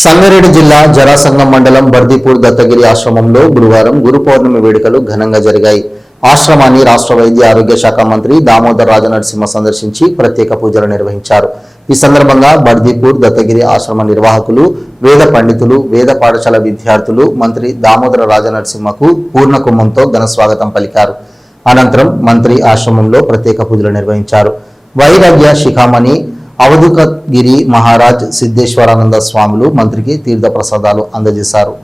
సంగారెడ్డి జిల్లా జరాసంగం మండలం బర్దీపూర్ దత్తగిరి ఆశ్రమంలో గురువారం గురు పౌర్ణమి వేడుకలు ఘనంగా జరిగాయి. ఆశ్రమాన్ని రాష్ట్ర వైద్య ఆరోగ్య శాఖ మంత్రి దామోదర్ రాజనరసింహ సందర్శించి ప్రత్యేక పూజలు నిర్వహించారు. ఈ సందర్భంగా బర్దీపూర్ దత్తగిరి ఆశ్రమ నిర్వాహకులు, వేద పండితులు, వేద పాఠశాల విద్యార్థులు మంత్రి దామోదర రాజనరసింహకు పూర్ణ కుంభంతో ఘన స్వాగతం పలికారు. అనంతరం మంత్రి ఆశ్రమంలో ప్రత్యేక పూజలు నిర్వహించారు. వైరాగ్య శిఖామణి అవధూతగిరి మహారాజ్ సిద్ధేశ్వరానంద స్వాములు మంత్రికి తీర్థ ప్రసాదాలు అందజేశారు.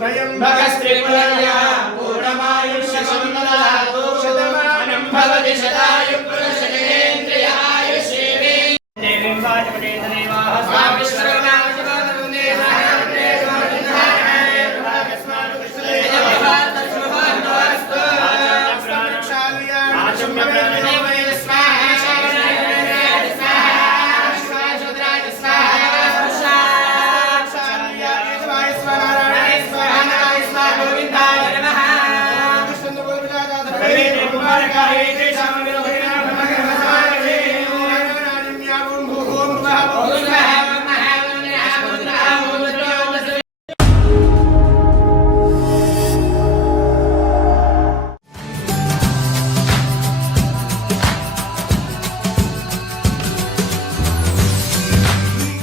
त्रयंबकस्त्रिपुरर्यः पूर्णमायुष्य संवदनातु शतमानं भवति शता